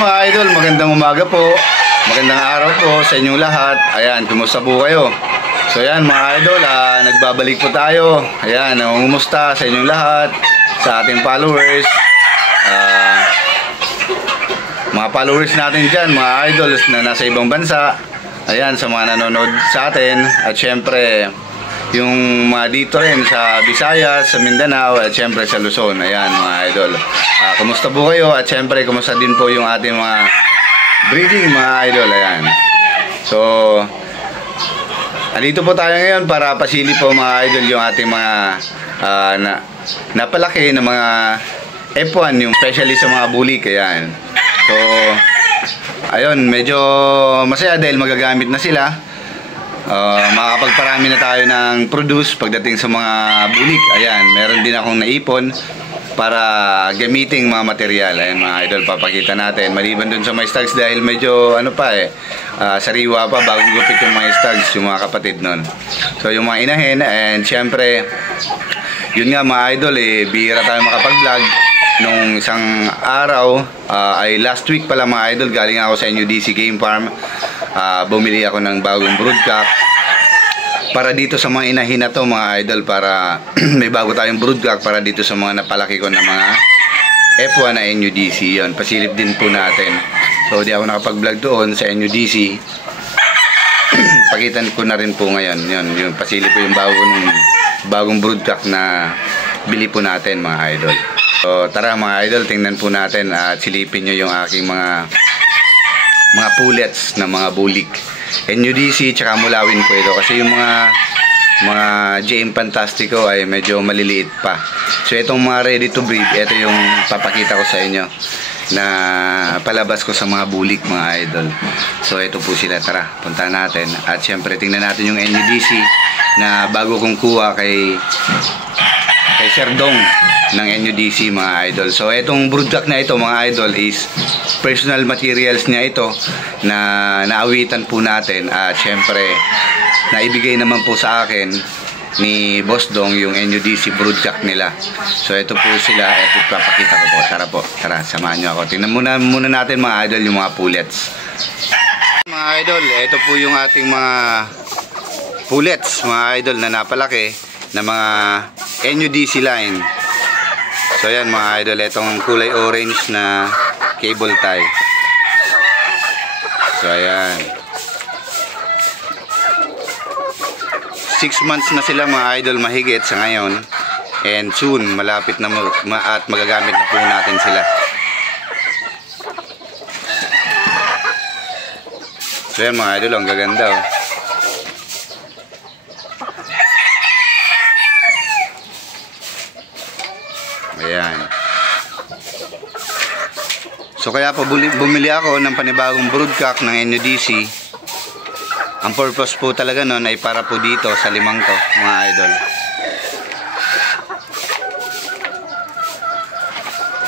mga idol, magandang umaga po. Magandang araw po sa inyong lahat. Ayan, kumusta po kayo? So ayan mga idol, nagbabalik po tayo. Ayan, kumusta sa inyong lahat, sa ating followers, mga followers natin dyan, mga idols na nasa ibang bansa. Ayan, sa mga nanonood sa atin. At syempre, yung mga dito rin sa Visayas, sa Mindanao, at syempre sa Luzon. Ayan mga idol, kumusta po kayo? At syempre, kumusta din po yung ating mga breeding mga idol. Ayan. So, andito po tayo ngayon para pasili po mga idol yung ating mga napalaki na mga F1, yung especially sa mga bulik. Ayan. So, ayun, medyo masaya dahil magagamit na sila. Makakapagparami na tayo ng produce pagdating sa mga bulik. Ayan, meron din akong naipon para gamiting mga material. Ayan mga idol, papakita natin. Maliban dun sa mga stags dahil medyo ano pa sariwa pa bago gupit yung mga stags, yung mga kapatid nun. So yung mga inahin, and syempre yun nga mga idol, bihira tayo makapag-vlog. Nung isang araw, ay last week pala mga idol, galing ako sa NUDC Game Farm. Bumili ako ng bagong broodcock para dito sa mga inahin na to mga idol, para may bago tayong broodcock para dito sa mga napalaki ko na mga F1 na NUDC. Yun, pasilip din po natin. So di ako nakapag-vlog doon sa NUDC. Pakitan ko na rin po ngayon. Yun, yung pasilip ko yung bagong broodcock na bili po natin mga idol. So tara mga idol, tingnan po natin at silipin nyo yung aking mga pullets na mga bulik. NUDC tsaka mulawin po ito kasi yung mga JM Fantastico ay medyo maliliit pa. So itong mga ready to breed, ito yung papakita ko sa inyo na palabas ko sa mga bulik mga idol. So ito po sila, tara puntahan natin at syempre tingnan natin yung NUDC na bago kong kuha kay Sir Dong ng NUDC mga idol. So itong broodcock na ito mga idol is personal materials niya ito na naawitan po natin at syempre naibigay naman po sa akin ni Boss Dong yung NUDC broodcock nila. So ito po sila, ito papakita ko po. Tara po, tara samahan nyo ako. Tingnan muna natin mga idol yung mga pullets. Mga idol, ito po yung ating mga pullets mga idol na napalaki na mga NUDC line. So yan mga idol, itong kulay orange na cable tie. So ayan, 6 months na sila mga idol mahigit sa ngayon, and soon malapit na at magagamit na po natin sila. So yan mga idol, ang gaganda oh. Ayan. So kaya po bumili ako ng panibagong broodcock ng NUDC. Ang purpose po talaga nun ay para po dito sa limang to mga idol.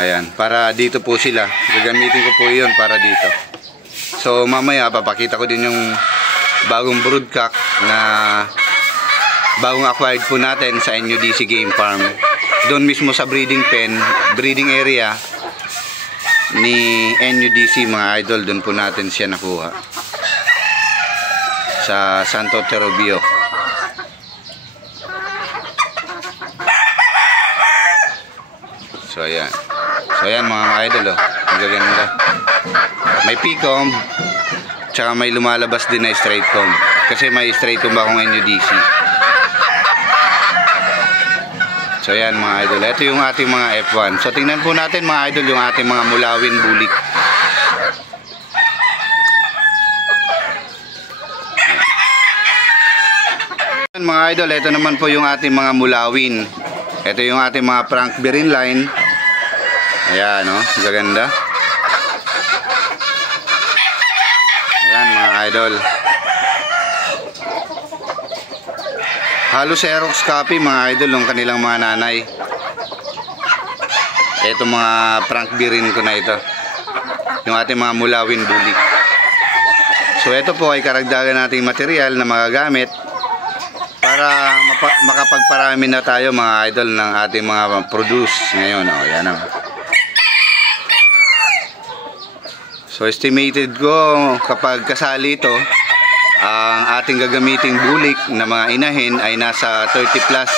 Ayan, para dito po sila. Gagamitin ko po yun para dito. So mamaya papakita ko din yung bagong broodcock na bagong acquired po natin sa NUDC Game Farm. Doon mismo sa breeding pen, breeding area ni NUDC mga idol, doon po natin siya nakuha sa Santo Terrobio. So ayan mga idol oh, ang gaganda. May P-comb tsaka may lumalabas din na straight comb kasi may straight comb akong NUDC. So ayan mga idol, ito yung ating mga F1. So tingnan po natin mga idol yung ating mga mulawin bulik. Ayan, mga idol, ito naman po yung ating mga mulawin. Ito yung ating mga Frank Berin line. Ayan o, gaganda. Ayan mga idol, halos Xerox copy mga idol ng kanilang mga nanay. Ito mga Frank Berin ko na ito, yung ating mga mulawin bulik. So ito po ay karagdagan nating material na magagamit para makapagparami na tayo mga idol ng ating mga produce ngayon. O yan o. So estimated ko kapag kasali ito, ang ating gagamiting bulik na mga inahin ay nasa 30 plus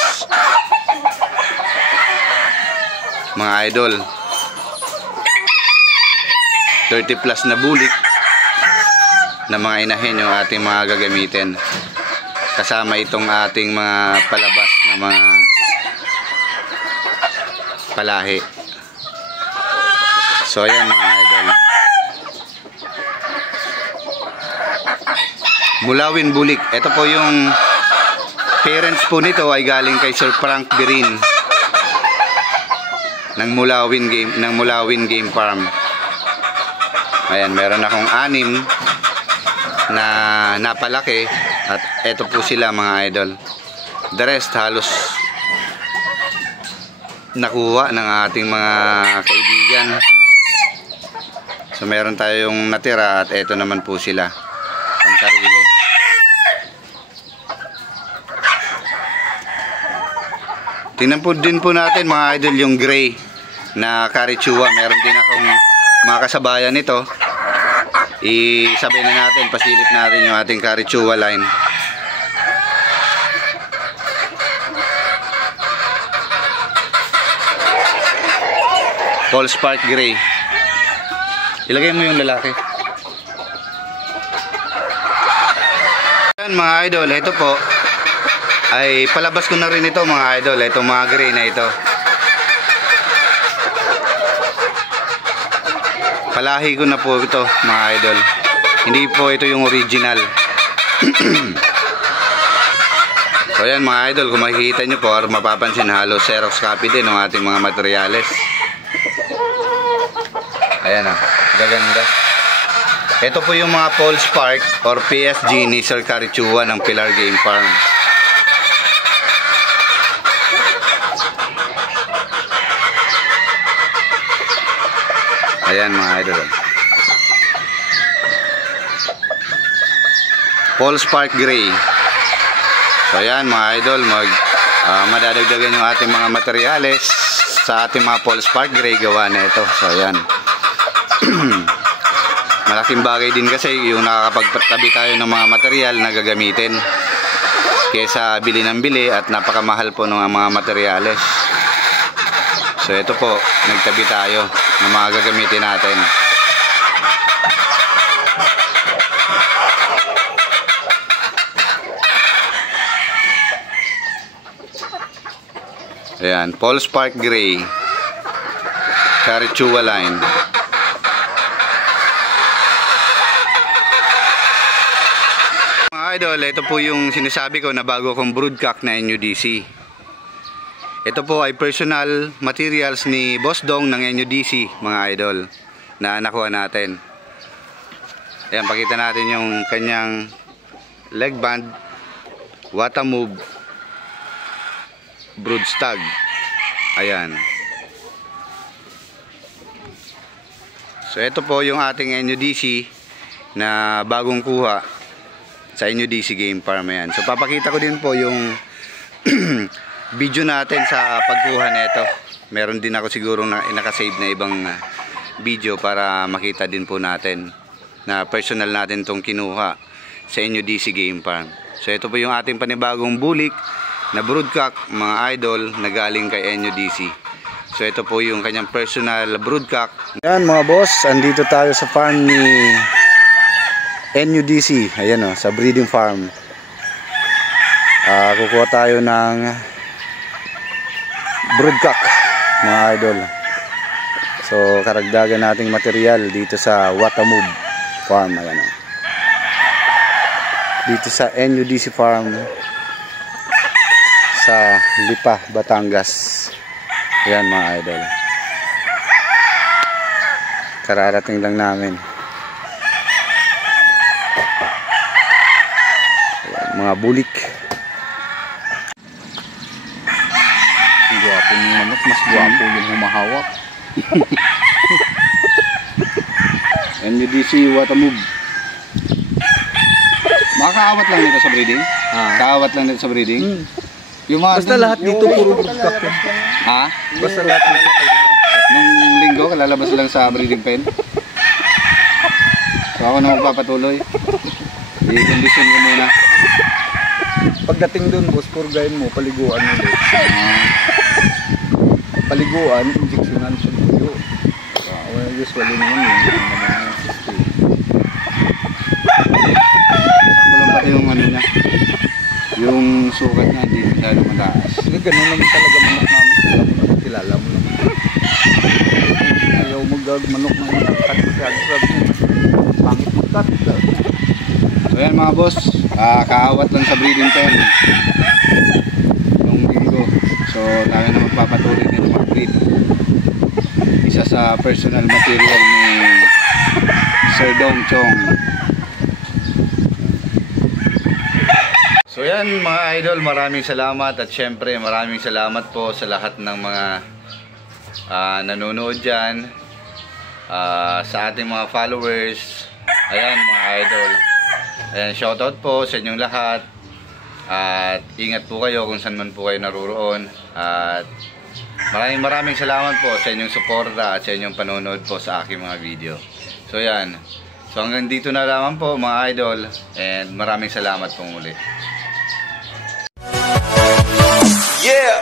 mga idol. 30 plus na bulik na mga inahin yung ating mga gagamitin, kasama itong ating mga palabas na mga palahi. So ayan mga idol, Mulawin Bulik. Ito po yung parents po nito ay galing kay Sir Frank Birin ng Mulawin Game Farm. Ayan, meron akong 6 na napalaki at ito po sila mga idol. The rest halos nakuha ng ating mga kaibigan. So meron tayong natira at ito naman po sila pang sarili. Tingnan po din po natin mga idol yung gray na Carichua. Meron din akong mga kasabayan nito. Isabay na natin, pasilip natin yung ating Carichua line. Paul Spark Gray. Ilagay mo yung lalaki. Yan mga idol, ito po ay palabas ko na rin ito mga idol. Itong mga gray na ito, palahi ko na po ito mga idol. Hindi po ito yung original. So yan mga idol, kung makikita nyo po or mapapansin, halos Xerox copy din ng ating mga materyales. Ayan o, gaganda. Ito po yung mga Paul Spark or PSG ni Sir Carichua ng Pilar Game Farm. Ayan mga idol, Paul Spark Gray. So ayan mga idol, madadagdagan yung ating mga materyales sa ating mga Paul Spark Gray gawa na ito. So ayan. Malaking bagay din kasi yung nakakapagtabi tayo ng mga material na gagamitin kaysa bili ng bili at napakamahal po ng mga materyales. So ito po, nagtabi tayo ng mga gagamitin natin. Ayan, Paul Spark Gray Carichua line. Mga idol, ito po yung sinasabi ko na bago kong broodcock na NUDC. Ito po ay personal materials ni Boss Dong ng NUDC mga idol na nakuha natin. Ayan, pakita natin yung kanyang leg band, Watamove brood stag. Ayan. So ito po yung ating NUDC na bagong kuha sa NUDC Game Farm. Ayan. So papakita ko din po yung video natin sa pagkuha nito. Meron din ako siguro na nakasave na ibang video para makita din po natin na personal natin tong kinuha sa NUDC Game Farm. So ito po yung ating panibagong bulik na broodcock mga idol na galing kay NUDC. So ito po yung kanyang personal broodcock. Yan mga boss, andito tayo sa farm ni NUDC. Ayan o, sa breeding farm. Kukuha tayo ng broodcock mga idol. So karagdagan nating material dito sa Watamove farm. Ayan o, dito sa NUDC farm sa Lipa, Batangas. Ayan mga idol, kararating lang namin. Ayan, mga bulik. Ang gwapo ng manok, mas gwapo yung humahawak. NUDC Watamove. Makakaawat lang dito sa breeding? Kaawat lang dito sa breeding? Yung mga basta lahat dito puro broodcock. Ha? Basta lahat dito. Nung linggo kalalabas lang sa breeding pen. So ako na magpapatuloy. I-condition ko muna. Pagdating dun, boss, purgayin mo, paliguan ulit. Paliguan, injectionan sa video. Usually naman yun, yung mga system. Walang pati yung ano niya. Yung sukat niya, hindi masyado mataas. Ganun naman talaga manok namin. Kilala mo naman. Ayaw mag-manok ng cut masyado. Sabi niya, pangit mag-cut. So yan mga boss, kaawat lang sa breeding pen nung linggo. So tayo na magpapatuloy nito mag-breed. Isa sa personal material ni Sir Dong Chong. So yan mga idol, maraming salamat at syempre maraming salamat po sa lahat ng mga nanonood dyan, sa ating mga followers. Ayan mga idol, ayan, shoutout po sa inyong lahat at ingat po kayo kung saan man po kayo naruroon at maraming salamat po sa inyong suporta at sa inyong panonood po sa aking mga video. So yan, so hanggang dito na lamang po mga idol and maraming salamat po muli. Yeah.